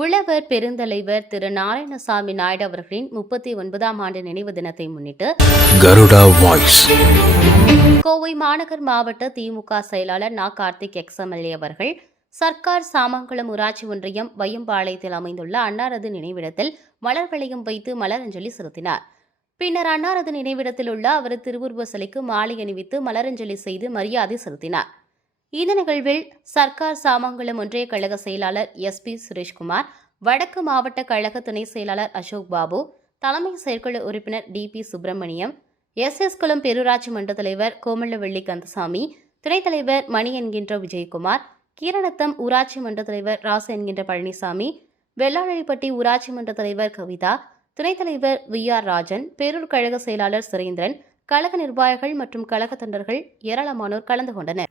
உழவர் பெருந்தலைவர் திரு நாராயணசாமி நாயுடு அவர்களின் முப்பத்தி ஒன்பதாம் ஆண்டு நினைவு தினத்தை முன்னிட்டு Garuda Voice. கோவை மாநகர் மாவட்ட திமுக செயலாளர் நா. கார்த்திக் எக்ஸ்எம்எல்ஏ அவர்கள் சர்க்கார் சாமங்குளம் ஊராட்சி ஒன்றியம் வையம்பாளையத்தில் அமைந்துள்ள அன்னாரது நினைவிடத்தில் மலர் வளையம் வைத்து மலரஞ்சலி செலுத்தினார். பின்னர் அன்னாரது நினைவிடத்தில் உள்ள அவரது திருவுருவ சிலைக்கு மாலை அணிவித்து மலரஞ்சலி செய்து மரியாதை செலுத்தினார். இந்த நிகழ்வில் சர்க்கார் சாமங்குளம் ஒன்றிய கழக செயலாளர் எஸ் பி சுரேஷ்குமார் வடக்கு மாவட்ட கழக துணை செயலாளர் அசோக் பாபு தலைமை செயற்குழு உறுப்பினர் T P Subramaniam S S Kulam பேரூராட்சி மன்ற தலைவர் கோமல்லவள்ளி கந்தசாமி துணைத் தலைவர் மணி என்கின்ற விஜயகுமார் கீரணத்தம் ஊராட்சி மன்ற தலைவர் ராசு என்கின்ற பழனிசாமி வெள்ளாளரிப்பட்டி ஊராட்சி மன்ற தலைவர் கவிதா துணைத் தலைவர் வி ஆர் ராஜன் பேரூர் கழக செயலாளர் சுரேந்திரன் கழக நிர்வாகிகள் மற்றும் கழக தொண்டர்கள் ஏராளமானோர் கலந்து கொண்டனர்.